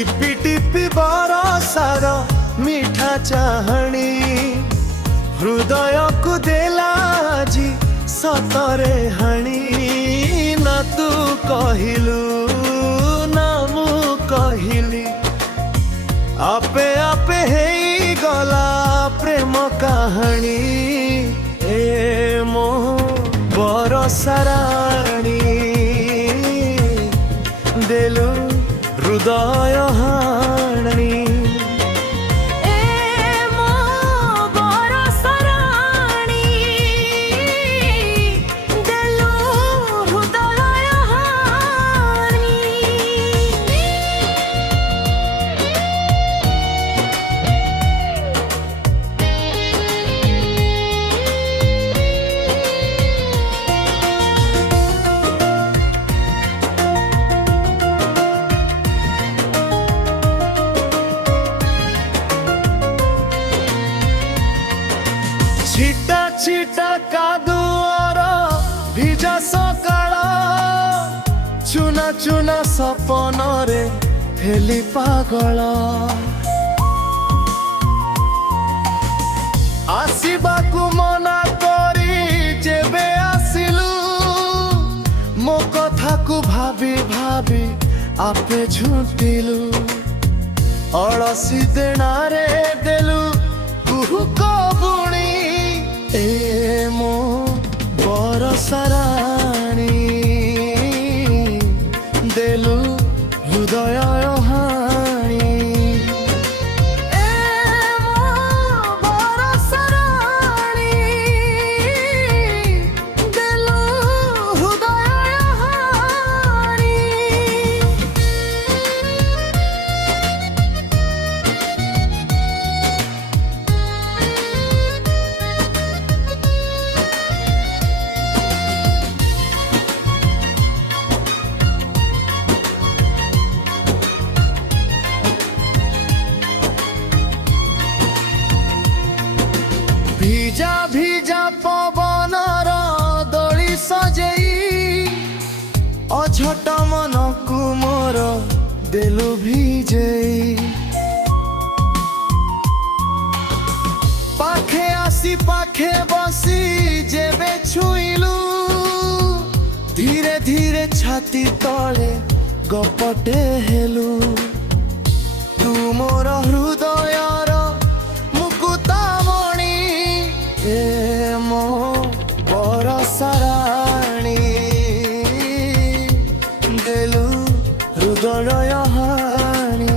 टिपि टिपि बरसार मीठा चाहणी हृदय को देला जी सतरे हाणी ना तू कहिलु ना मु कहिली आपे आपे हेई गला प्रेम कहानी ए मो बरसाराणी देलु हृदय हाणी छिटा छिटा कादुअर भिजा सकाळ चुना चुना सपन रे हेली पागल आसिबाकु मना करी जेबे आसिलु मो कथा को भाबी भाबी आपे झुटिलु अळसी देना रे देलु कुहु कबुणी ए मो बरसाराणी देलु हृदय हाणी भिजा भिजा पवन दली सजेई अझट मन को मोर देलु भिजेई पाखे आसी पाखे बसी जेबे छुईलु धीरे धीरे छाती तले गपटे हेलु तू मोर हृदयर ए मो बरसाराणी देलु हृदय हाणी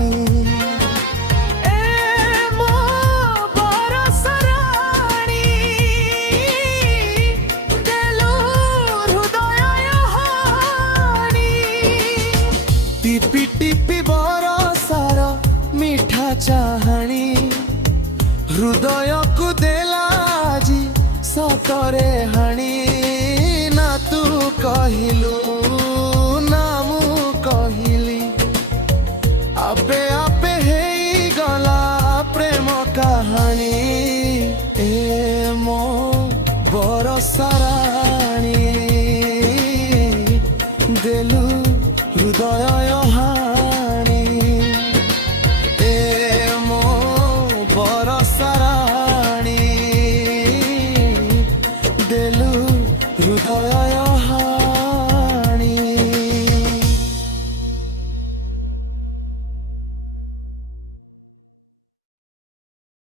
टिपि टिपि बरसार मीठा चाहणी हृदय को देला जी सतरे हाणी ना तू कहिलु ना मु कहिली आपे आपे हेई गला प्रेम कहानी ए मो बरसाराणी देलु हृदय हाणी।